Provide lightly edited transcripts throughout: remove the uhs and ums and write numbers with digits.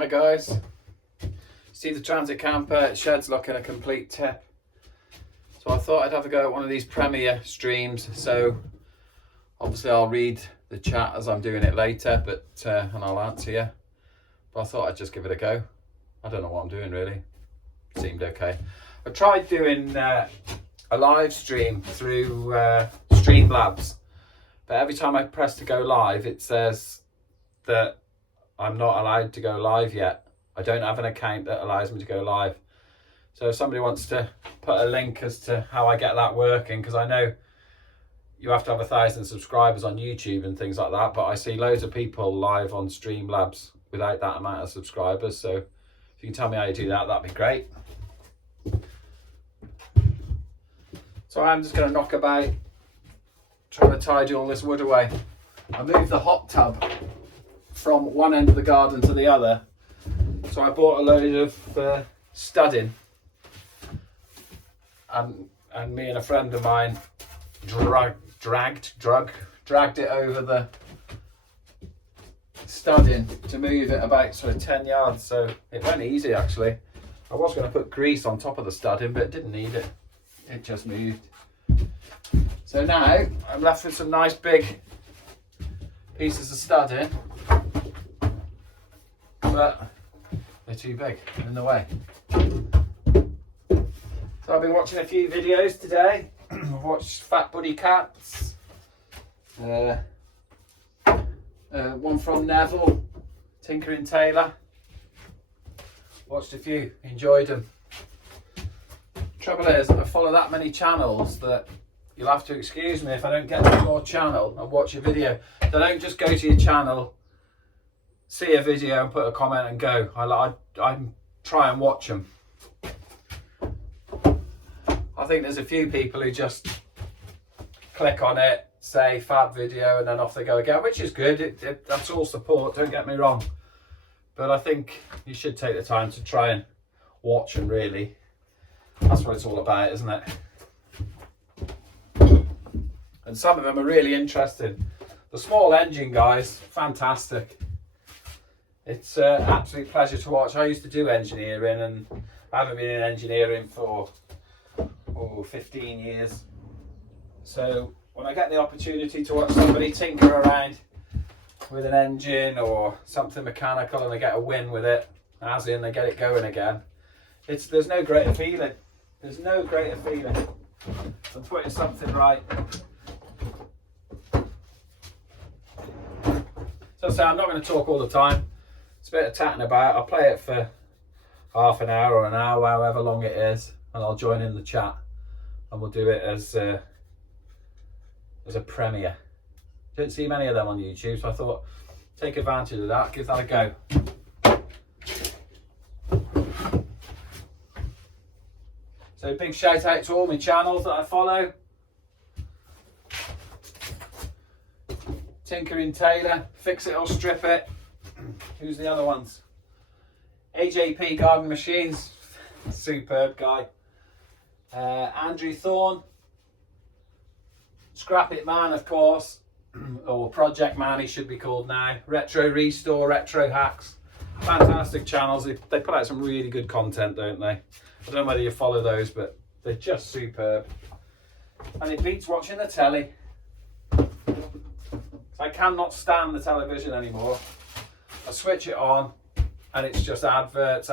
Hi guys, see the Transit camper, shed's looking a complete tip. So I thought I'd have a go at one of these Premiere streams. So obviously I'll read the chat as I'm doing it later, but and I'll answer you. But I thought I'd just give it a go. I don't know what I'm doing really. Seemed okay. I tried doing a live stream through Streamlabs, but every time I press to go live, it says that I'm not allowed to go live yet. I don't have an account that allows me to go live. So if somebody wants to put a link as to how I get that working, because I know you have to have 1,000 subscribers on YouTube and things like that, but I see loads of people live on Streamlabs without that amount of subscribers. So if you can tell me how you do that, that'd be great. So I'm just going to knock about trying to tidy all this wood away. I moved the hot tub from one end of the garden to the other, so I bought a load of studding, and me and a friend of mine dragged it over the studding to move it about sort of 10 yards. So it went easy actually. I was going to put grease on top of the studding, but it didn't need it. It just moved. So now I'm left with some nice big pieces of studding, but they're too big and in the way. So I've been watching a few videos today. I've watched Fat Buddy Cats, one from Neville, Tinkering Tailor. Watched a few, enjoyed them. Trouble is, I follow that many channels that you'll have to excuse me if I don't get to your channel and watch a video. So don't just go to your channel, see a video and put a comment and go. I try and watch them. I think there's a few people who just click on it, say fab video, and then off they go again, which is good. That's all support, don't get me wrong. But I think you should take the time to try and watch them really. That's what it's all about, isn't it? And some of them are really interesting. The small engine guys, fantastic. It's an absolute pleasure to watch. I used to do engineering, and I haven't been in engineering for 15 years. So when I get the opportunity to watch somebody tinker around with an engine or something mechanical and they get a win with it, as in they get it going again, there's no greater feeling. There's no greater feeling than putting something right. So I'm not going to talk all the time. It's a bit of tatting about. I'll play it for half an hour or an hour, however long it is, and I'll join in the chat, and we'll do it as a premiere. Don't see many of them on YouTube, so I thought take advantage of that, give that a go. So big shout out to all my channels that I follow. Tinkering Tailor, Fix It or Strip It. Who's the other ones? AJP Garden Machines, superb guy. Andrew Thorne, Scrap It Man, of course, or Project Man he should be called now. Retro Restore, Retro Hacks, fantastic channels. They put out some really good content, don't they? I don't know whether you follow those, but they're just superb. And it beats watching the telly. I cannot stand the television anymore. I switch it on and it's just adverts,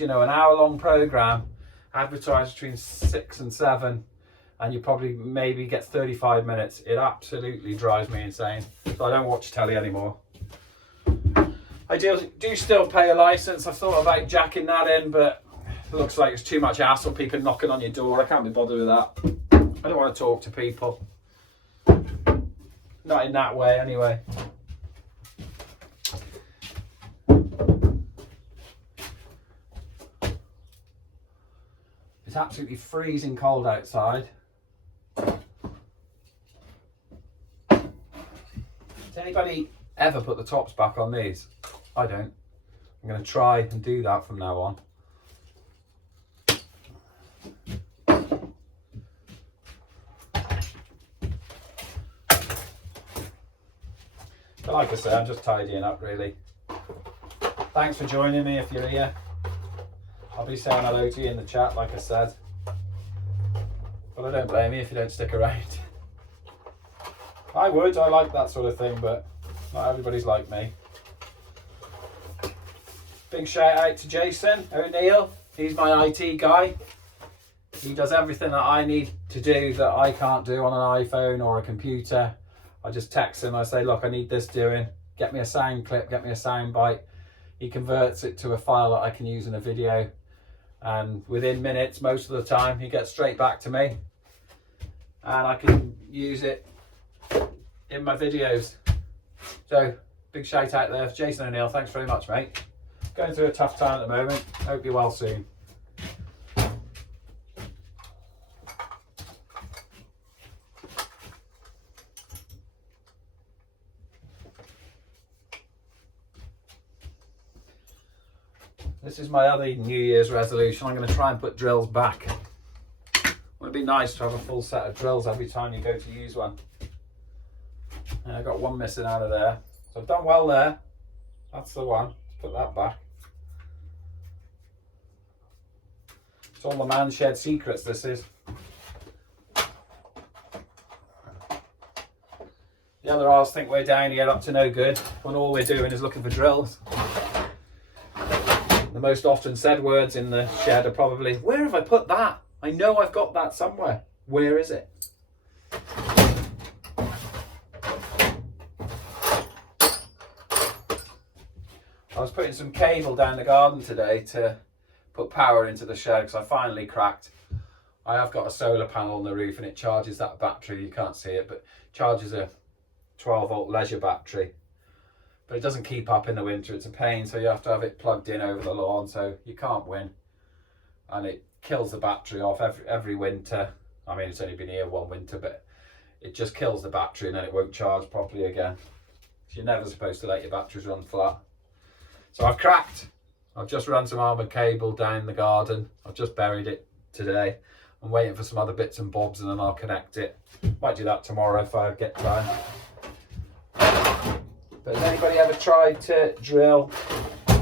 you know, an hour-long programme, advertised between 6 and 7, and you probably maybe get 35 minutes. It absolutely drives me insane. So I don't watch telly anymore. I do still pay a licence. I thought about jacking that in, but it looks like it's too much hassle, people knocking on your door. I can't be bothered with that. I don't want to talk to people. Not in that way, anyway. It's absolutely freezing cold outside. Does anybody ever put the tops back on these? I don't. I'm going to try and do that from now on. But like I say, I'm just tidying up really. Thanks for joining me if you're here. I'll be saying hello to you in the chat, like I said. But I don't blame you if you don't stick around. I would, I like that sort of thing, but not everybody's like me. Big shout out to Jason O'Neill. He's my IT guy. He does everything that I need to do that I can't do on an iPhone or a computer. I just text him, I say, look, I need this doing. Get me a sound clip, get me a sound bite. He converts it to a file that I can use in a video. And within minutes, most of the time, he gets straight back to me. And I can use it in my videos. So, big shout out there. Jason O'Neill, thanks very much, mate. Going through a tough time at the moment. Hope you're well soon. This is my other New Year's resolution. I'm going to try and put drills back. Would it be nice to have a full set of drills every time you go to use one? And I got one missing out of there. So I've done well there. That's the one. Let's put that back. It's all the man shed secrets, this is. The other halves think we're down here up to no good when all we're doing is looking for drills. The most often said words in the shed are probably, where have I put that? I know I've got that somewhere. Where is it? I was putting some cable down the garden today to put power into the shed because I finally cracked. I have got a solar panel on the roof and it charges that battery. You can't see it, but charges a 12-volt leisure battery. But it doesn't keep up in the winter. It's a pain, so you have to have it plugged in over the lawn, so you can't win. And it kills the battery off every winter. I mean, it's only been here one winter, but it just kills the battery and then it won't charge properly again. You're never supposed to let your batteries run flat. So I've cracked. I've just run some armoured cable down the garden. I've just buried it today. I'm waiting for some other bits and bobs and then I'll connect it. Might do that tomorrow if I get time. But has anybody ever tried to drill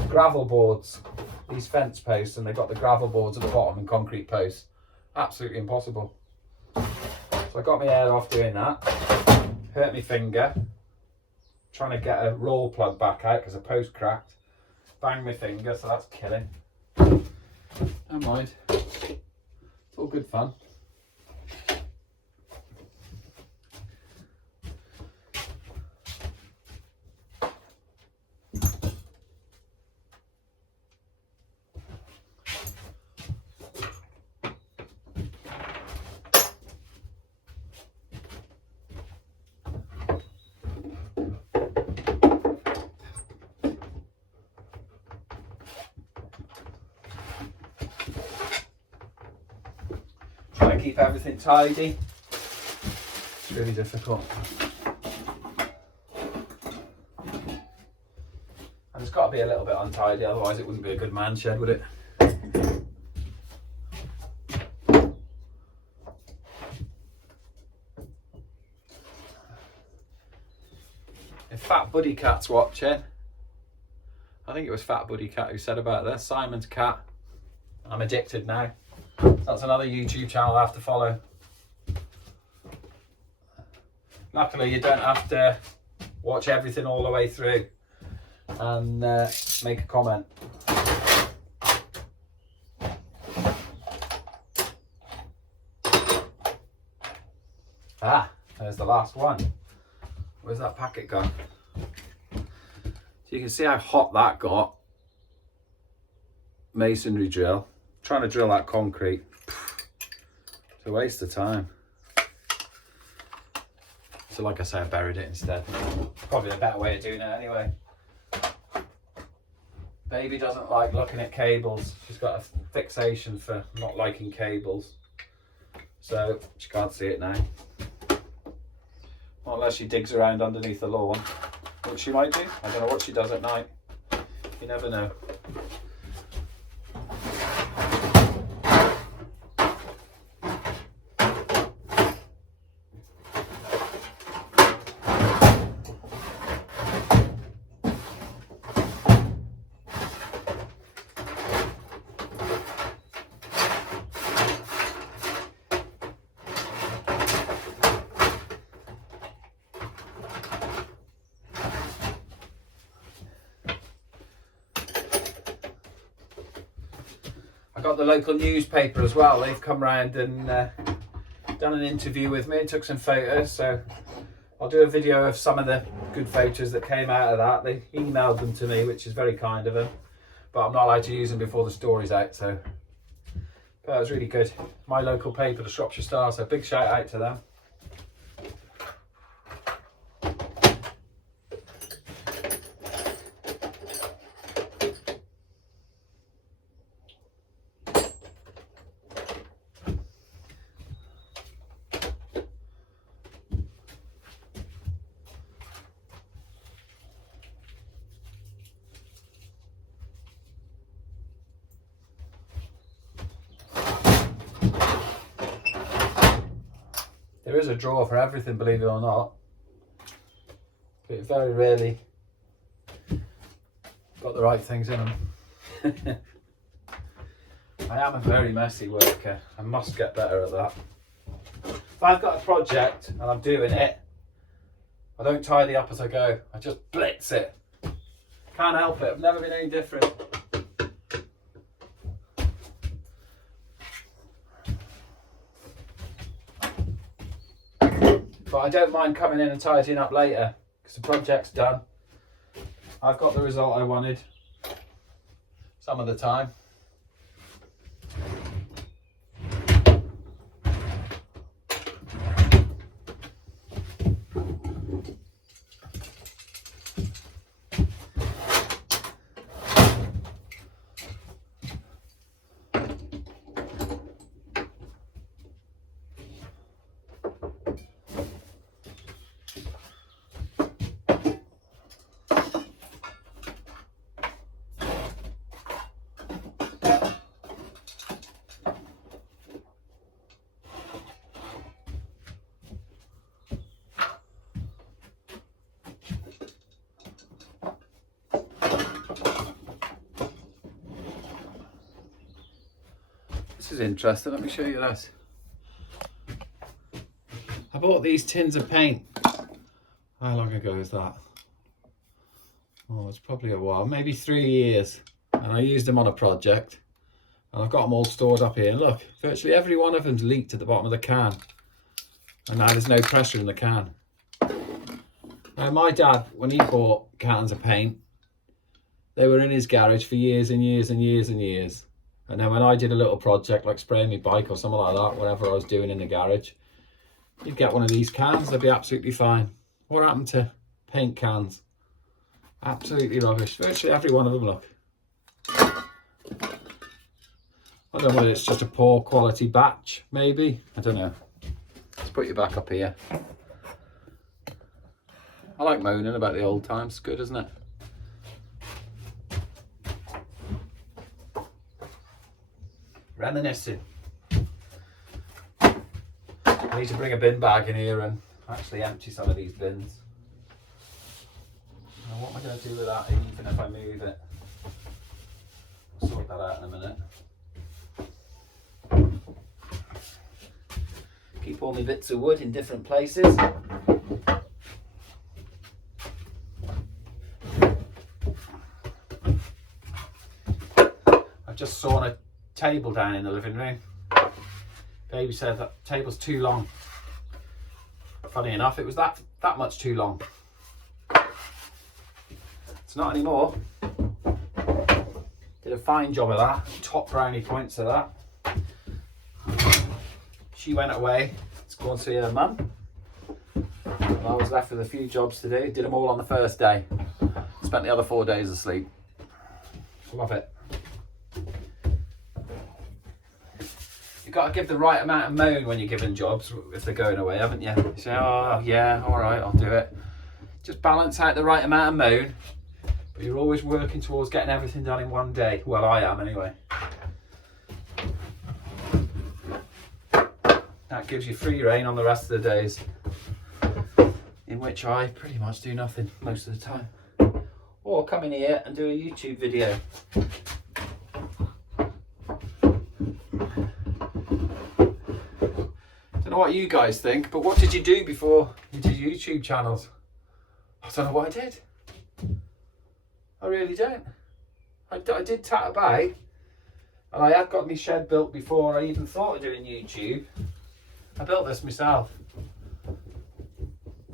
gravel boards? These fence posts, and they've got the gravel boards at the bottom and concrete posts. Absolutely impossible. So I got my head off doing that. Hurt my finger. Trying to get a roll plug back out because a post cracked. Banged my finger, so that's killing. Never mind. It's all good fun. Trying to keep everything tidy. It's really difficult. And it's got to be a little bit untidy, otherwise it wouldn't be a good man shed, would it? If Fat Buddy Cat's watching, I think it was Fat Buddy Cat who said about this, Simon's cat. I'm addicted now. That's another YouTube channel I have to follow. Luckily, you don't have to watch everything all the way through and make a comment. Ah, there's the last one. Where's that packet gone? So you can see how hot that got. Masonry drill. Trying to drill that concrete. It's a waste of time. So like I say, I buried it instead. Probably a better way of doing it anyway. Baby doesn't like looking at cables. She's got a fixation for not liking cables. So she can't see it now. Well, unless she digs around underneath the lawn, which she might do. I don't know what she does at night. You never know. I got the local newspaper as well. They've come round and done an interview with me and took some photos. So I'll do a video of some of the good photos that came out of that. They emailed them to me, which is very kind of them. But I'm not allowed to use them before the story's out. So, but it was really good. My local paper, the Shropshire Star. So big shout out to them. There is a drawer for everything, believe it or not. But it very rarely got the right things in them. I am a very messy worker. I must get better at that. If I've got a project and I'm doing it, I don't tidy up as I go. I just blitz it. Can't help it. I've never been any different. But I don't mind coming in and tidying up later because the project's done. I've got the result I wanted some of the time. This is interesting. Let me show you this. I bought these tins of paint. How long ago is that? Oh, it's probably a while, maybe 3 years. And I used them on a project. And I've got them all stored up here. And look, virtually every one of them's leaked at the bottom of the can. And now there's no pressure in the can. Now my dad, when he bought cans of paint, they were in his garage for years and years and years and years. And then when I did a little project like spraying my bike or something like that, whatever I was doing in the garage, you'd get one of these cans, they'd be absolutely fine. What happened to paint cans? Absolutely rubbish. Virtually every one of them, look. I don't know whether it's just a poor quality batch, maybe. I don't know. Let's put you back up here. I like moaning about the old times. It's good, isn't it? Reminiscing. I need to bring a bin bag in here and actually empty some of these bins. Now, what am I going to do with that even if I move it? I'll sort that out in a minute. Keep all my bits of wood in different places. I've just sawn a table down in the living room. Baby said that table's too long. Funny enough, it was that much too long. It's not anymore. Did a fine job of that. Top brownie points of that. She went away to go and see her mum. I was left with a few jobs to do. Did them all on the first day. Spent the other 4 days asleep. Love it. You've got to give the right amount of moan when you're giving jobs if they're going away, haven't you? You say, oh yeah, all right, I'll do it. Just balance out the right amount of moan, but you're always working towards getting everything done in one day. Well, I am anyway. That gives you free rein on the rest of the days, in which I pretty much do nothing most of the time. Or come in here and do a YouTube video. Don't know what you guys think, but what did you do before you did YouTube channels? I don't know what I did. I really don't. I did tat about. And I had got my shed built before I even thought of doing YouTube. I built this myself.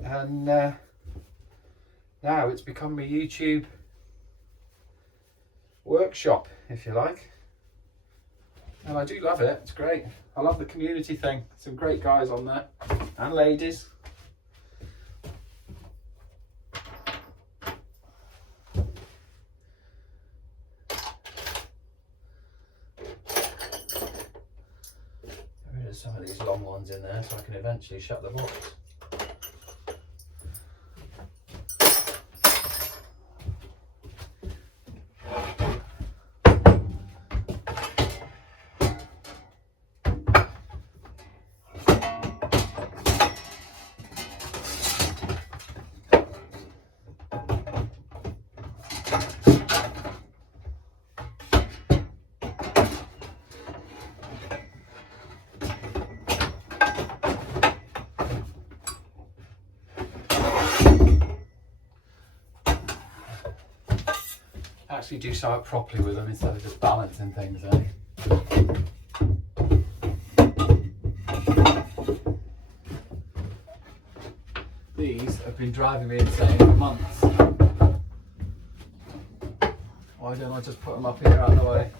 And now it's become my YouTube workshop, if you like. And I do love it, it's great. I love the community thing. Some great guys on there, and ladies. Get rid of some of these long ones in there so I can eventually shut the box. Actually do something properly with them instead of just balancing things, eh? These have been driving me insane for months. Why don't I just put them up here out of the way?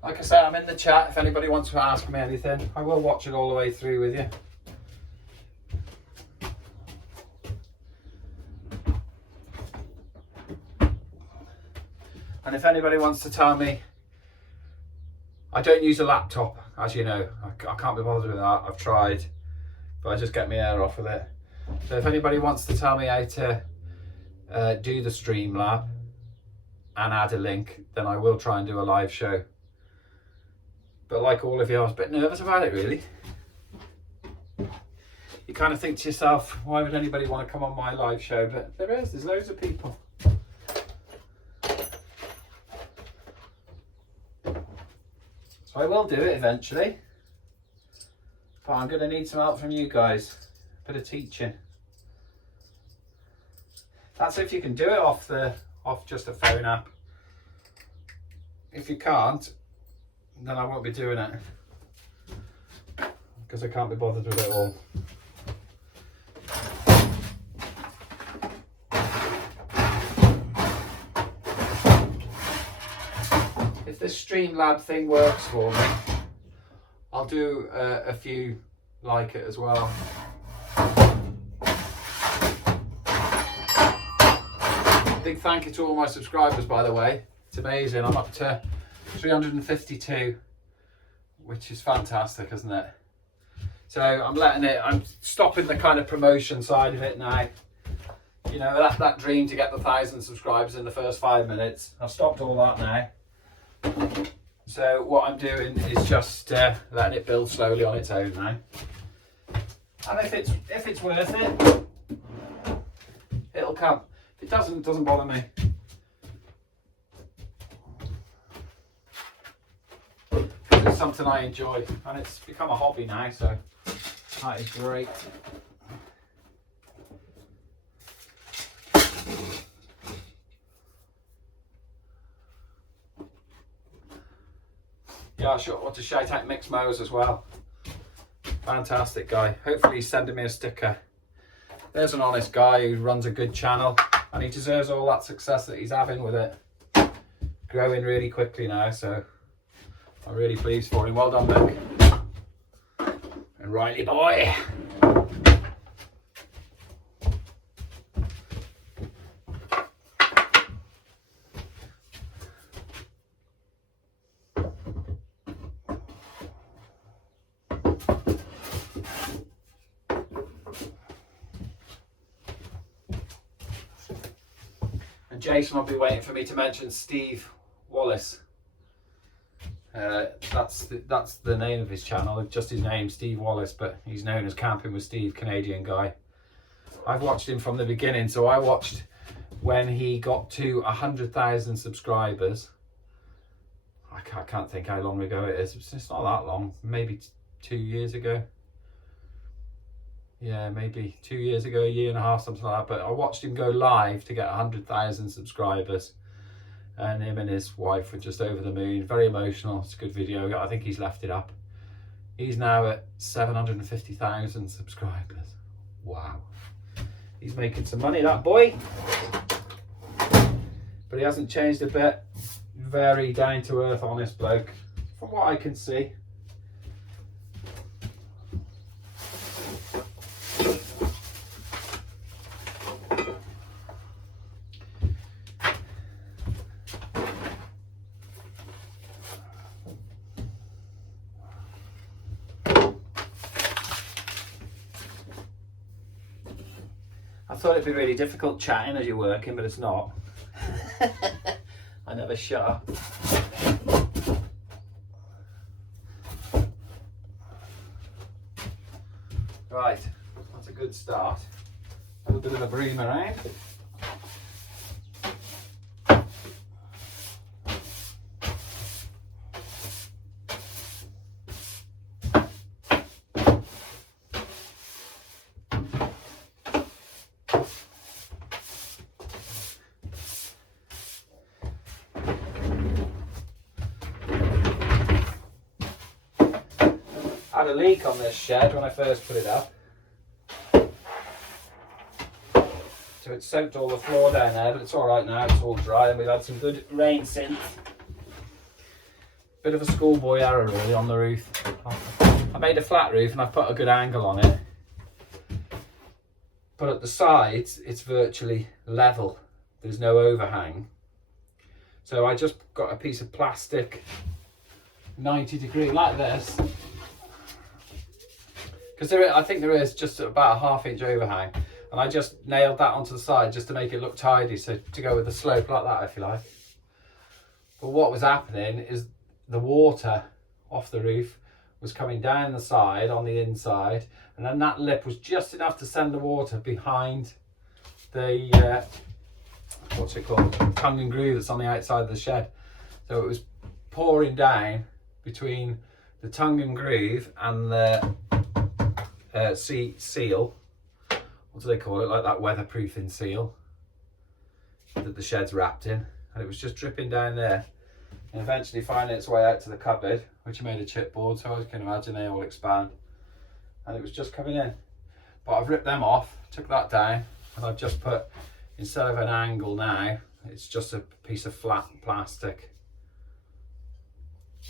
Like I say, I'm in the chat if anybody wants to ask me anything. I will watch it all the way through with you. And if anybody wants to tell me, I don't use a laptop, as you know. I can't be bothered with that. I've tried, but I just get my hair off with it. So if anybody wants to tell me how to do the Streamlab and add a link, then I will try and do a live show. But like all of you, I was a bit nervous about it, really. You kind of think to yourself, why would anybody want to come on my live show? But there's loads of people. So I will do it eventually. But I'm going to need some help from you guys. A bit of teaching. That's if you can do it off just a phone app. If you can't, then I won't be doing it. Because I can't be bothered with it all. If this Streamlab thing works for me, I'll do a few like it as well. Big thank you to all my subscribers, by the way. It's amazing. I'm up to 352, which is fantastic, isn't it? So I'm stopping the kind of promotion side of it now. You know, that dream to get the 1,000 subscribers in the first 5 minutes. I've stopped all that now. So what I'm doing is just letting it build slowly on its own now. And if it's worth it, come. If it doesn't, it doesn't bother me. It's something I enjoy, and it's become a hobby now, so that is great. Yeah, I sure want to shout out Mix Mowers as well. Fantastic guy. Hopefully he's sending me a sticker. There's an honest guy who runs a good channel, and he deserves all that success that he's having with it. Growing really quickly now, so I'm really pleased for him. Well done, Mick. And Riley boy. And Jason will be waiting for me to mention Steve Wallace. That's the name of his channel, just his name, Steve Wallace, but he's known as Camping with Steve, Canadian guy. I've watched him from the beginning, so I watched when he got to 100,000 subscribers. I can't think how long ago it is. It's not that long, maybe 2 years ago. Yeah, maybe 2 years ago, a year and a half, something like that. But I watched him go live to get 100,000 subscribers. And him and his wife were just over the moon. Very emotional. It's a good video. I think he's left it up. He's now at 750,000 subscribers. Wow. He's making some money, that boy. But he hasn't changed a bit. Very down to earth, honest bloke, from what I can see. I thought it'd be really difficult chatting as you're working, but it's not. I never shut up. Right, that's a good start. A little bit of a broom around. I had a leak on this shed when I first put it up. So it soaked all the floor down there, but it's all right now, it's all dry, and we've had some good rain since. Bit of a schoolboy error really on the roof. I made a flat roof and I've put a good angle on it. But at the sides, it's virtually level. There's no overhang. So I just got a piece of plastic 90 degree like this. Because I think there is just about a 1/2 inch overhang, and I just nailed that onto the side just to make it look tidy, so to go with the slope like that, if you like. But what was happening is the water off the roof was coming down the side on the inside, and then that lip was just enough to send the water behind the what's it called, tongue and groove that's on the outside of the shed. So it was pouring down between the tongue and groove and the seal, what do they call it, like that weatherproofing seal that the shed's wrapped in, and it was just dripping down there and eventually finding its way out to the cupboard, which I made a chipboard, so I can imagine they all expand, and it was just coming in. But I've ripped them off, took that down, and I've just put, instead of an angle now, it's just a piece of flat plastic.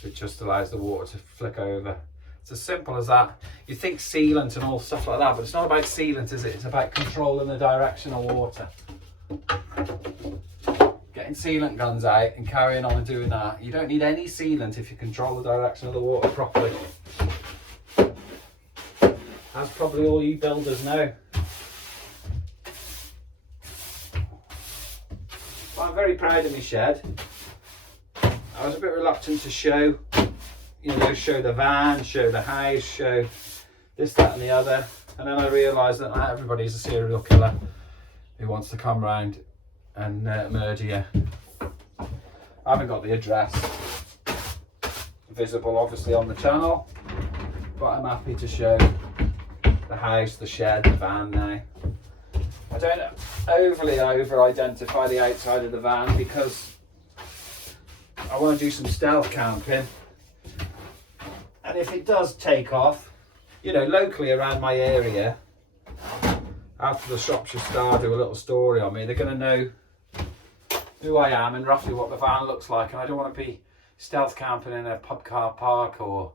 It just allows the water to flick over. It's as simple as that. You think sealant and all stuff like that, but it's not about sealant, is it? It's about controlling the direction of water. Getting sealant guns out and carrying on and doing that. You don't need any sealant if you control the direction of the water properly. That's probably all you builders know. But I'm very proud of my shed. I was a bit reluctant to show, you know, show the van, show the house, show this, that and the other. And then I realised that not everybody's a serial killer. who wants to come round and murder you. I haven't got the address visible obviously on the channel, but I'm happy to show the house, the shed, the van now. I don't overly over-identify the outside of the van because I want to do some stealth camping. And if it does take off, you know, locally around my area, after the Shropshire Star do a little story on me, they're going to know who I am and roughly what the van looks like. And I don't want to be stealth camping in a pub car park or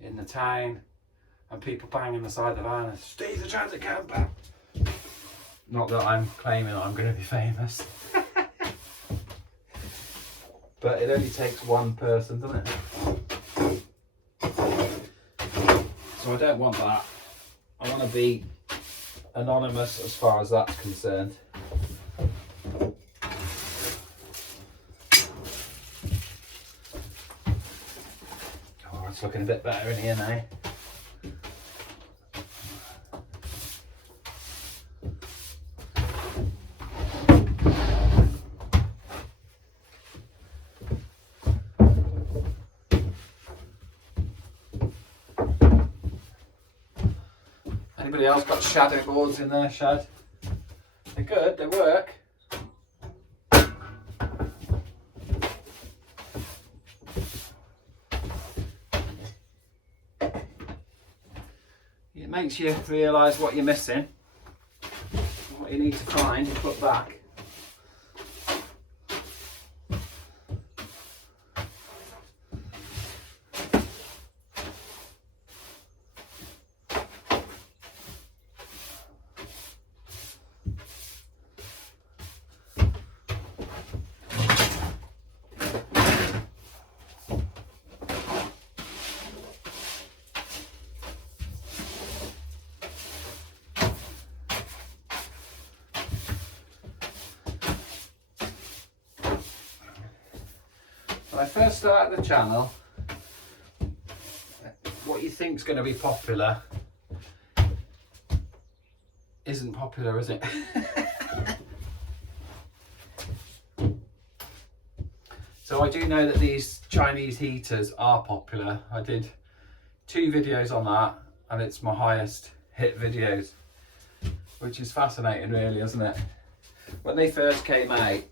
in the town and people banging the side of the van and Steve the Transit Camper. Not that I'm claiming I'm going to be famous. But it only takes one person, doesn't it? So I don't want that. I want to be anonymous as far as that's concerned. Oh, it's looking a bit better in here now. Anybody else got shadow boards in their shed? They're good, they work. It makes you realise what you're missing, what you need to find and put back. When I first started the channel, what you think's going to be popular isn't popular, is it? So I do know that these Chinese heaters are popular. I did 2 videos on that and it's my highest hit videos, which is fascinating really, isn't it? When they first came out,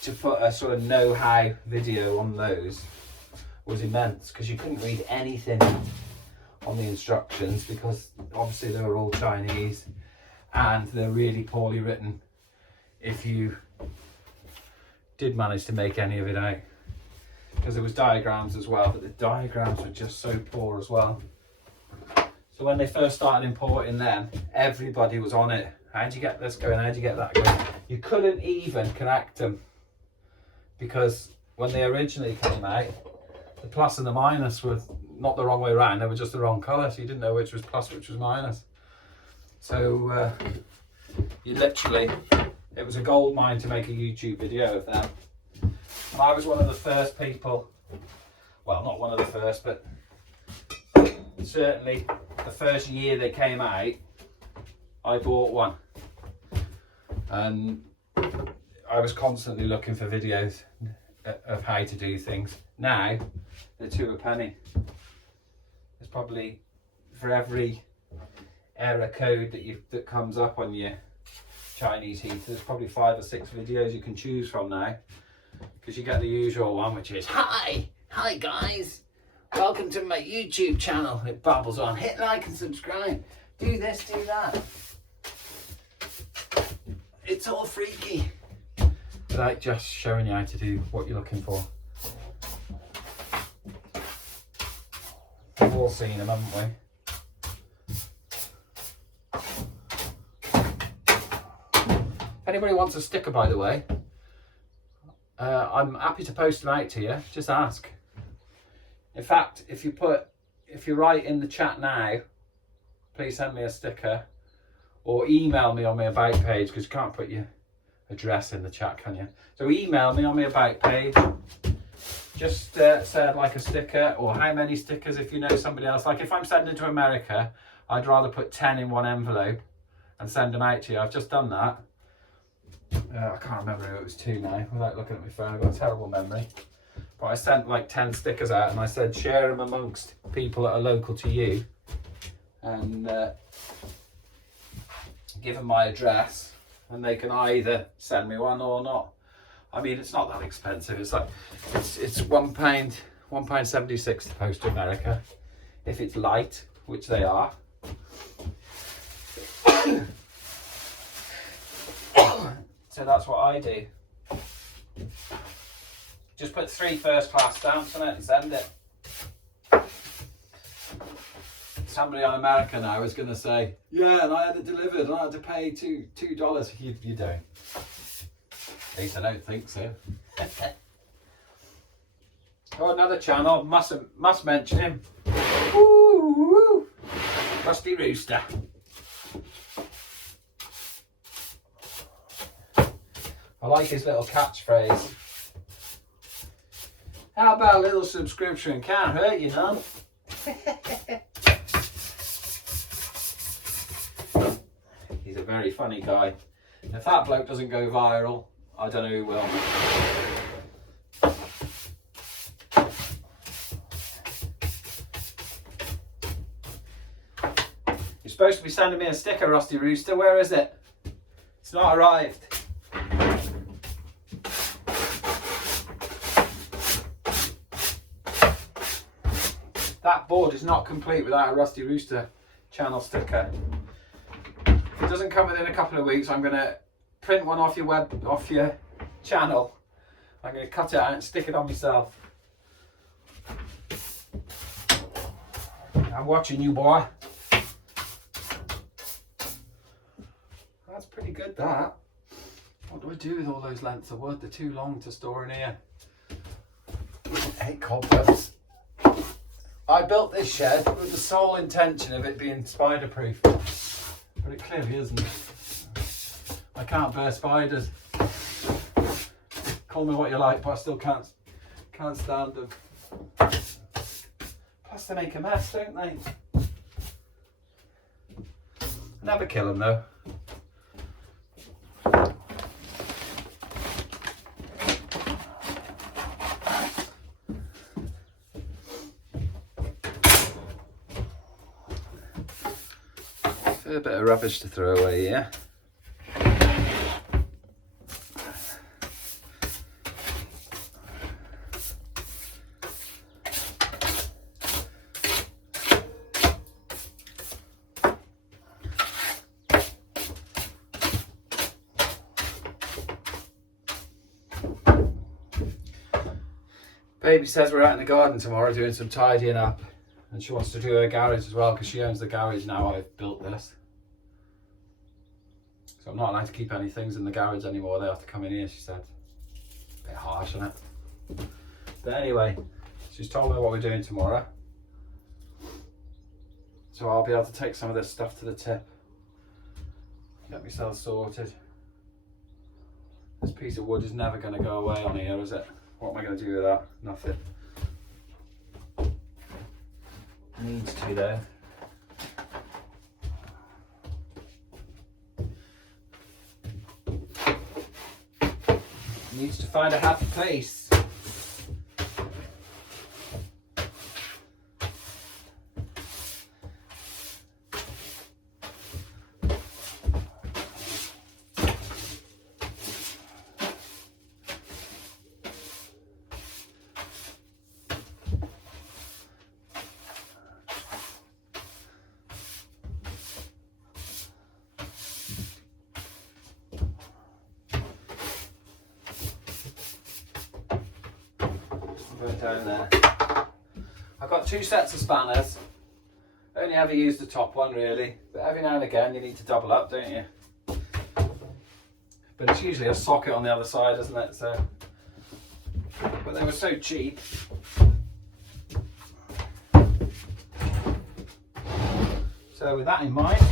to put a sort of know-how video on those was immense because you couldn't read anything on the instructions because obviously they were all Chinese and they're really poorly written if you did manage to make any of it out, because there was diagrams as well, but the diagrams were just so poor as well. So when they first started importing them, everybody was on it. How'd you get this going? How'd you get that going? You couldn't even connect them, because when they originally came out, the plus and the minus were not the wrong way around, they were just the wrong colour, so you didn't know which was plus, which was minus. So you literally, it was a gold mine to make a YouTube video of them. And I was one of the first people, well, not one of the first, but certainly the first year they came out, I bought one. And I was constantly looking for videos of how to do things. Now, they're 2 a penny. There's probably, for every error code that comes up on your Chinese heater, there's probably 5 or 6 videos you can choose from now. Because you get the usual one, which is, Hi guys, welcome to my YouTube channel. It babbles on, hit like and subscribe, do this, do that. It's all freaky. Without just showing you how to do what you're looking for. We've all seen them, haven't we? If anybody wants a sticker, by the way, I'm happy to post them out to you. Just ask. In fact, if you write in the chat now, please send me a sticker, or email me on my about page, because you can't put your address in the chat, can you? So email me on my about page. Just say I'd like a sticker, or how many stickers if you know somebody else. Like if I'm sending to America, I'd rather put 10 in one envelope and send them out to you. I've just done that. I can't remember who it was to now without looking at my phone. I've got a terrible memory. But I sent like 10 stickers out and I said share them amongst people that are local to you and give them my address and they can either send me one or not. I mean, it's not that expensive. It's like it's £1.76 to post to America if it's light, which they are. So that's what I do. Just put 3 first-class stamps on it and send it. Somebody on America now is going to say, yeah, and I had it delivered and I had to pay $2. You don't. At least I don't think so. Oh, another channel. Must mention him. Woo! Rusty Rooster. I like his little catchphrase. How about a little subscription? Can't hurt you none. He's a very funny guy. If that bloke doesn't go viral, I don't know who will. You're supposed to be sending me a sticker, Rusty Rooster. Where is it? It's not arrived. That board is not complete without a Rusty Rooster channel sticker. If it doesn't come within a couple of weeks, I'm going to print one off your channel. I'm going to cut it out and stick it on myself. I'm watching you, boy. That's pretty good, that. What do I do with all those lengths of wood? They're too long to store in here. I hate cobwebs. I built this shed with the sole intention of it being spider proof, but it clearly isn't. I can't bear spiders. Call me what you like, but I still can't stand them. Plus they make a mess, don't they? Never kill them though. A bit of rubbish to throw away here. Baby says we're out in the garden tomorrow doing some tidying up and she wants to do her garage as well because she owns the garage now. I've built this. So I'm not allowed to keep any things in the garage anymore. They have to come in here, she said. A bit harsh, isn't it? But anyway, she's told me what we're doing tomorrow. So I'll be able to take some of this stuff to the tip. Get myself sorted. This piece of wood is never going to go away on here, is it? What am I going to do with that? Nothing. Needs to though. Needs to find a happy place. Down there. I've got 2 sets of spanners. I only ever use the top one really, but every now and again you need to double up, don't you? But it's usually a socket on the other side, isn't it? So, but they were so cheap. So with that in mind,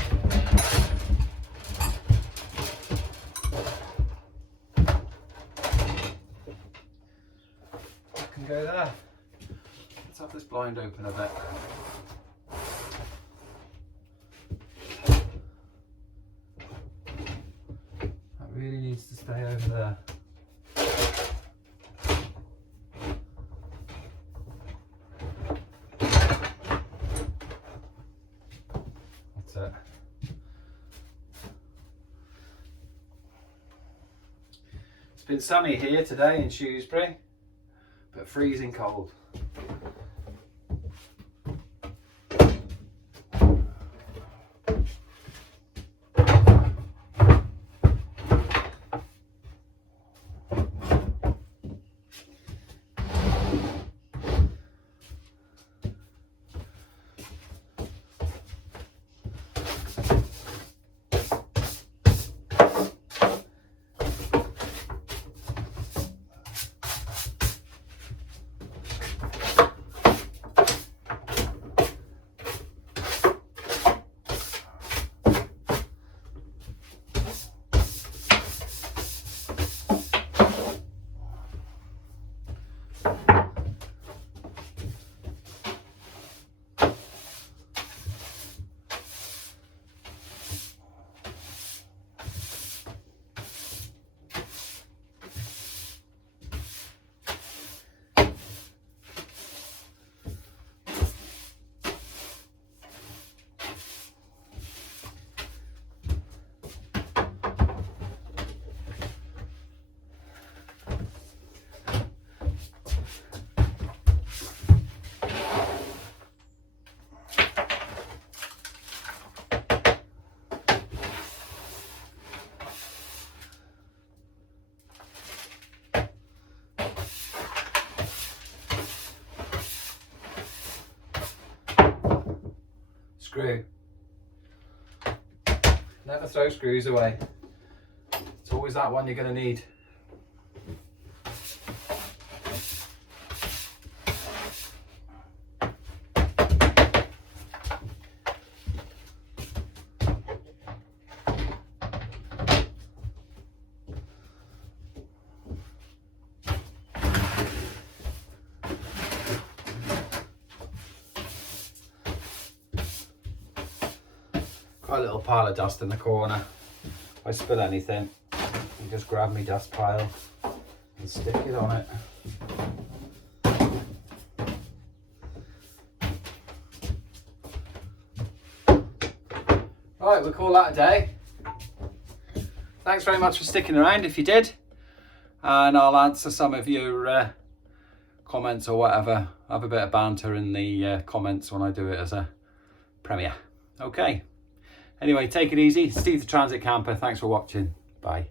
go there. Let's have this blind open a bit. really needs to stay over there. That's it. It's been sunny here today in Shrewsbury, but freezing cold. Screw. Never throw screws away. It's always that one you're going to need. Quite a little pile of dust in the corner. If I spill anything, you just grab my dust pile and stick it on it. Right, we'll call that a day. Thanks very much for sticking around if you did, and I'll answer some of your comments or whatever. Have a bit of banter in the comments when I do it as a premiere. Okay. Anyway, take it easy. Steve the Transit Camper. Thanks for watching. Bye.